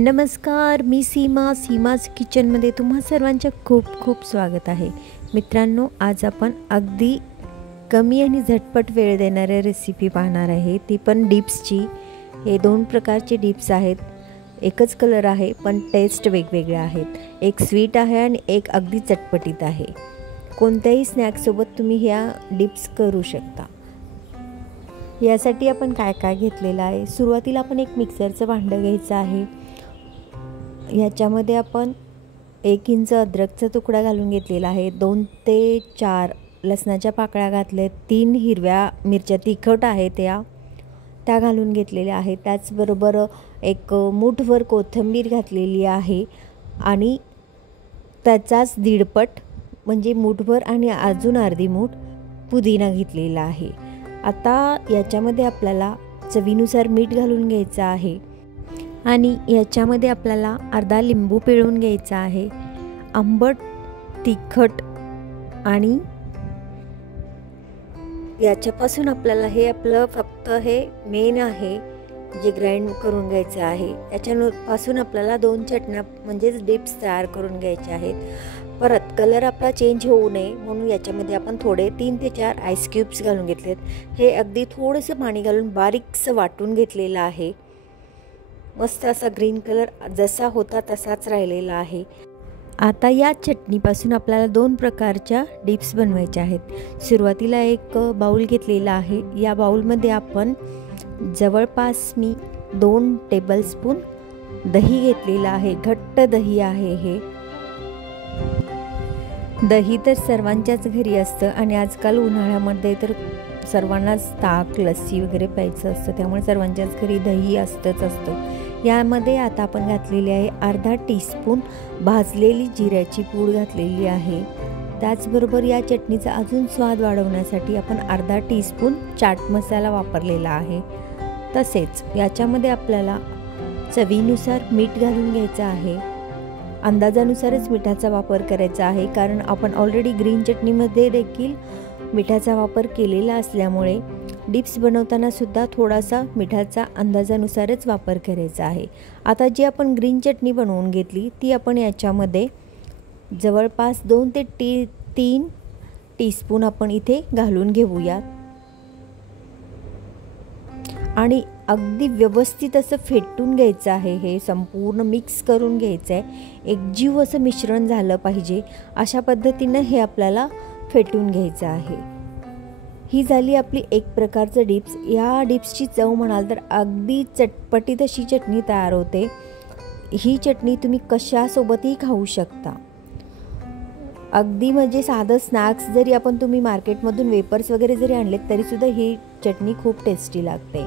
नमस्कार, मी सीमाज किचनमध्ये तुम्हा सर्वांचं खूप खूप स्वागत आहे. मित्रांनो, आज आपण अगदी कमी आणि झटपट वेळ देणाऱ्या रेसिपी पाहणार आहे, ती पण डिप्सची. हे दोन प्रकारचे डिप्स आहेत. एकच कलर आहे पण टेस्ट वेगवेगळे आहेत. एक स्वीट आहे आणि एक अगदी चटपटीत आहे. कोणत्याही स्नॅक्ससोबत तुम्ही ह्या डिप्स करू शकता. यासाठी आपण काय काय घेतलेलं आहे. सुरुवातीला आपण एक मिक्सरचं भांडं घ्यायचं आहे. ह्याच्यामध्ये आपण 1 इंच अद्रकचा तुकडा घालून घेतलेला आहे. 2 ते 4 लसणाच्या पाकळ्या घातल्या. 3 हिरव्या मिरच्या तिखट आहेत त्या घालून घेतलेल्या आहेत. त्याचबरोबर एक मूठभर कोथिंबीर घातलेली आहे आणि त्याचाच दीडपट म्हणजे मूठभर आणि अजून अर्धी मूठ पुदिना घेतलेला आहे. आता याच्यामध्ये आपल्याला चवीनुसार मीठ घालून घ्यायचं आहे आणि याच्यामध्ये आपल्याला अर्धा लिंबू पिळून घ्यायचा आहे. आंबट, तिखट आणि याच्यापासून आपल्याला हे आपलं फक्त हे मेन आहे जे ग्राइंड करून घ्यायचं आहे. याच्यापासून आपल्याला 2 चटण्या म्हणजेच डिप्स तयार करून घ्यायचे आहेत. परत कलर आपला चेंज होऊ नये म्हणून याच्यामध्ये आपण थोडे 3 ते 4 आईस क्यूब्स घालून घेतलेत. हे अगदी थोडंसं पाणी घालून बारीकसं वाटून घेतलेलं आहे. मस्त असा ग्रीन कलर जसा होता तसाच राहिलेला आहे. आता या चटणीपासून आपल्याला 2 प्रकारच्या डिप्स बनवायच्या आहेत. सुरुवातीला एक बाउल घेतलेला आहे. या बाउलमध्ये आपण जवळपास मी 2 टेबलस्पून दही घेतलेलं आहे. घट्ट दही आहे. हे दही तर सर्वांच्याच घरी असतं आणि आजकाल उन्हाळ्यामध्ये तर सर्वांनाच ताक, लस्सी वगैरे प्यायचं असतं, त्यामुळे सर्वांच्याच घरी दही असतं. यामध्ये आता आपण घातलेली आहे अर्धा टीस्पून भाजलेली जिऱ्याची पूड घातलेली आहे. त्याचबरोबर या चटणीचा अजून स्वाद वाढवण्यासाठी आपण अर्धा टीस्पून चाट मसाला वापरलेला आहे. तसेच याच्यामध्ये आपल्याला चवीनुसार मीठ घालून घ्यायचं आहे. अंदाजानुसारच मिठाचा वापर करायचा आहे, कारण आपण ऑलरेडी ग्रीन चटणीमध्ये देखील मिठाचा वापर केलेला असल्यामुळे डिप्स बनवताना सुद्धा थोडासा मिठाचा अंदाजानुसारच वापर करायचा आहे. आता जी आपण ग्रीन चटणी बनवून घेतली ती आपण याच्यामध्ये जवळपास 2 ते 3 टीस्पून आपण इथे घालून घेऊयात आणि अगदी व्यवस्थित असं फेटून घ्यायचं आहे. हे संपूर्ण मिक्स करून घ्यायचं आहे. एकजीव असं मिश्रण झालं पाहिजे, अशा पद्धतीनं हे आपल्याला फेटून घ्यायचं आहे. ही झाली आपली एक प्रकारचं डिप्स. या डिप्सची चव म्हणाल तर अगदी चटपटीत अशी चटणी तयार होते. ही चटणी तुम्ही कशासोबतही खाऊ शकता. अगदी म्हणजे साधं स्नॅक्स जरी तुम्ही मार्केटमधून वेपर्स वगैरे जरी आणलेत तरीसुद्धा ही चटणी खूप टेस्टी लागते.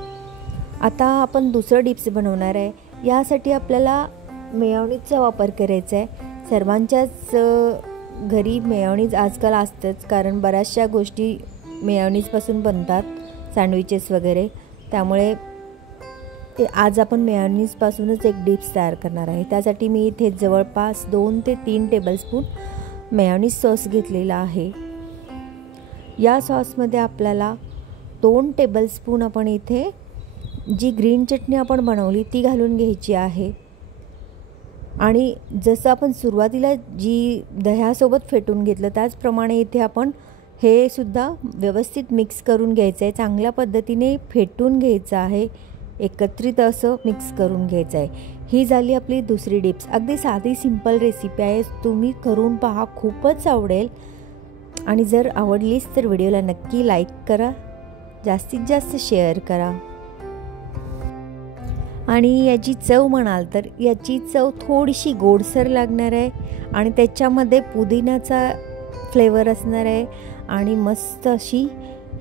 आता आपण दुसरं डिप्स बनवणार आहे. यासाठी आपल्याला मेयोनीजचा वापर करायचा आहे. सर्वांच्याच घरी मेयोनीज आजकाल असतंच, कारण बऱ्याचशा गोष्टी मेयोनीजपासून बनतात, सँडविचेस वगैरे. त्यामुळे आज आपण मेयोनीजपासूनच एक डिप्स तयार करणार आहे. त्यासाठी मी इथे जवळपास 2 ते 3 टेबलस्पून मेयोनीज सॉस घेतलेला आहे. या सॉसमध्ये आपल्याला 2 टेबलस्पून आपण इथे जी ग्रीन चटणी आपण बनवली ती घालून घ्यायची आहे. आणि जसं आपण सुरुवातीला जी दह्यासोबत फेटून घेतलं त्याचप्रमाणे इथे आपण हे सुद्धा व्यवस्थित मिक्स करून घ्यायचं आहे. चांगल्या पद्धतीने फेटून घ्यायचं आहे. एकत्रित असं मिक्स करून घ्यायचं आहे. ही झाली आपली दुसरी डिप्स. अगदी साधी सिंपल रेसिपी आहे. तुम्ही करून पहा, खूपच आवडेल. आणि जर आवडलीच तर व्हिडिओला नक्की लाईक करा, जास्तीत जास्त शेअर करा. आणि याची चव म्हणाल तर याची चव थोडीशी गोडसर लागणार आहे आणि त्याच्यामध्ये पुदिनाचा फ्लेवर असणार आहे आणि मस्त अशी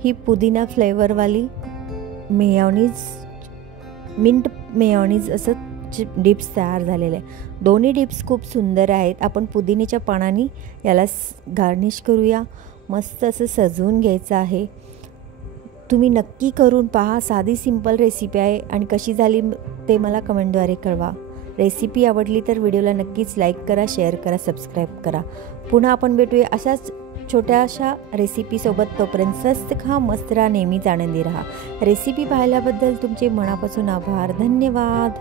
ही पुदिना फ्लेवरवाली मेयोनीज, मिंट मेयोनीज असं डिप्स तयार झालेलं आहे. दोन्ही डिप्स खूप सुंदर आहेत. आपण पुदिन्याच्या पानांनी याला गार्निश करूया. मस्त असं सजवून घ्यायचं आहे. तुम्ही नक्की करून पहा. साधी सिंपल रेसिपी आहे आणि कशी झाली ते मला कमेंटद्वारे कळवा. रेसिपी आवडली तर व्हिडिओला नक्कीच लाईक करा, शेअर करा, सबस्क्राईब करा. पुन्हा आपण भेटूया अशाच छोट्याशा रेसिपीसोबत. तोपर्यंत स्वस्त खा, मस्त राहा, नेहमीच आनंदी राहा. रेसिपी पाहिल्याबद्दल तुमचे मनापासून आभार. धन्यवाद.